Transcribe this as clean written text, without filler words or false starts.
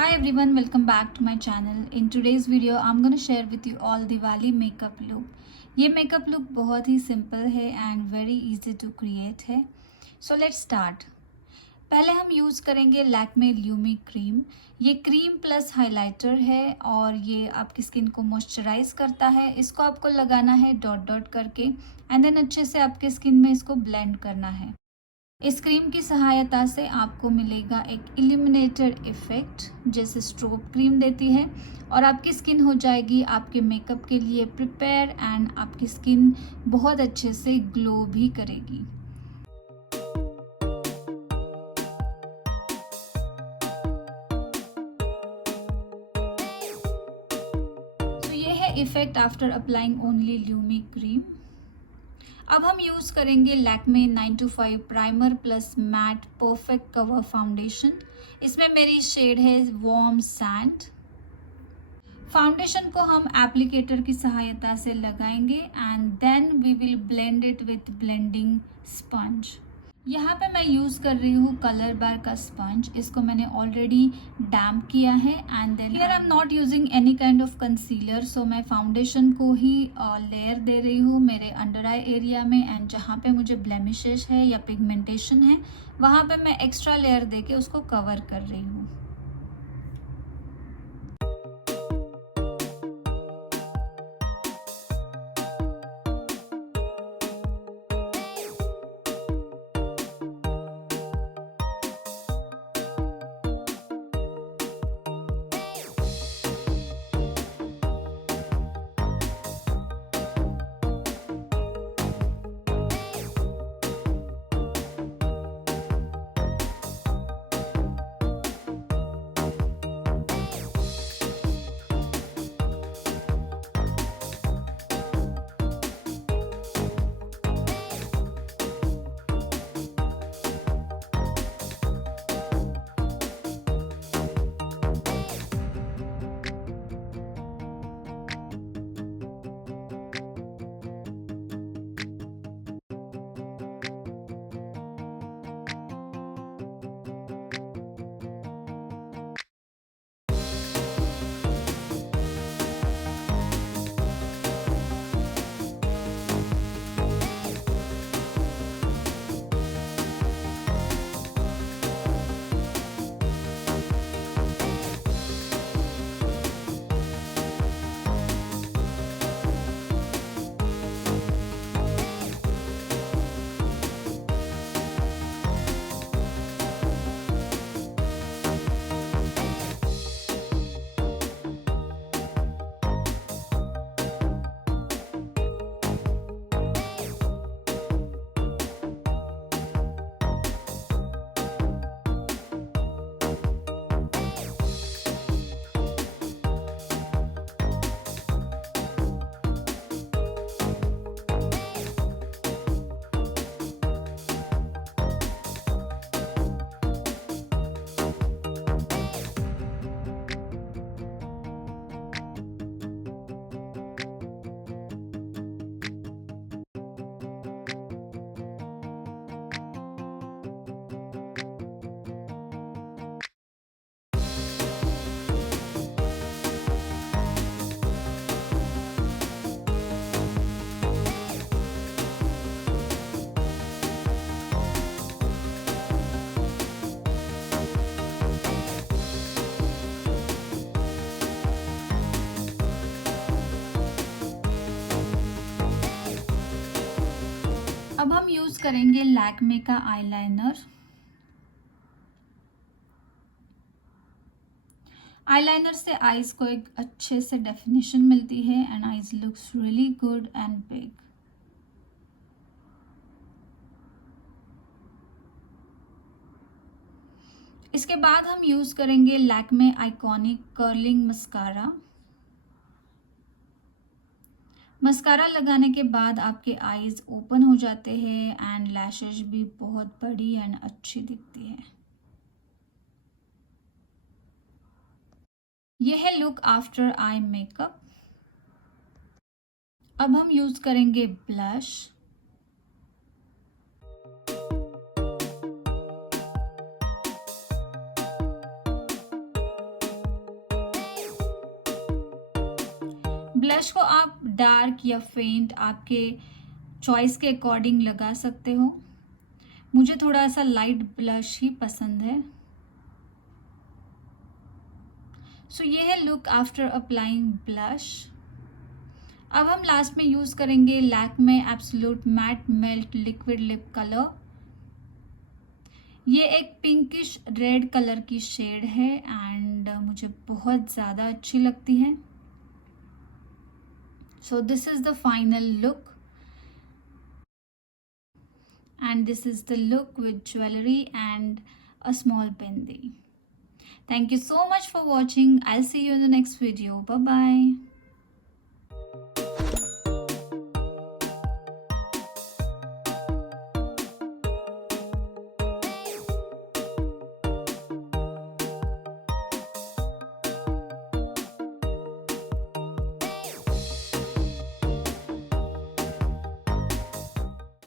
Hi everyone, welcome back to my channel. In today's video, I'm going to share with you all Diwali makeup look. ये makeup look बहुत ही simple है and very easy to create है. So let's start. पहले हम use करेंगे Lakme Lumi cream. ये cream plus highlighter है और ये आपकी स्किन को मॉइस्चराइज करता है. इसको आपको लगाना है डॉट डॉट करके एंड देन अच्छे से आपके स्किन में इसको ब्लेंड करना है. इस क्रीम की सहायता से आपको मिलेगा एक इल्यूमिनेटेड इफ़ेक्ट जैसे स्ट्रोब क्रीम देती है और आपकी स्किन हो जाएगी आपके मेकअप के लिए प्रिपेयर एंड आपकी स्किन बहुत अच्छे से ग्लो भी करेगी. तो ये है effect after applying only Lumi cream. अब हम यूज़ करेंगे Lakme 925 primer plus matte perfect cover foundation. इसमें मेरी शेड है वार्म सैंड. फाउंडेशन को हम एप्लीकेटर की सहायता से लगाएंगे and then we will blend it with blending sponge. यहाँ पे मैं यूज़ कर रही हूँ कलर बार का स्पंज. इसको मैंने ऑलरेडी डैम्प किया है and then here I am not using any kind of concealer. So मैं फाउंडेशन को ही लेयर दे रही हूँ मेरे अंडर आई एरिया में एंड जहाँ पे मुझे ब्लेमिशेस है या पिगमेंटेशन है वहाँ पे मैं एक्स्ट्रा लेयर दे के उसको कवर कर रही हूँ. अब हम यूज़ करेंगे लैक्मे का आईलाइनर. आईलाइनर से आईज को एक अच्छे से डेफिनेशन मिलती है and eyes looks really good and big. इसके बाद हम यूज़ करेंगे Lakme iconic curling mascara. Mascara लगाने के बाद आपके आईज ओपन हो जाते हैं एंड लैशेज भी बहुत बड़ी एंड अच्छी दिखती है. यह है लुक आफ्टर आई मेकअप. अब हम यूज़ करेंगे ब्लश. ब्लश को आप डार्क या फेंट आपके चॉइस के अकॉर्डिंग लगा सकते हो। मुझे थोड़ा सा लाइट ब्लश ही पसंद है। सो ये है लुक आफ्टर अप्लाइंग ब्लश। अब हम लास्ट में यूज करेंगे Lakme absolute matte melt liquid lip colour. ये एक पिंकिश रेड कलर की शेड है एंड मुझे बहुत ज़्यादा अच्छी लगती है। So this is the final look and this is the look with jewellery and a small bindi. Thank you so much for watching. I'll see you in the next video. Bye bye.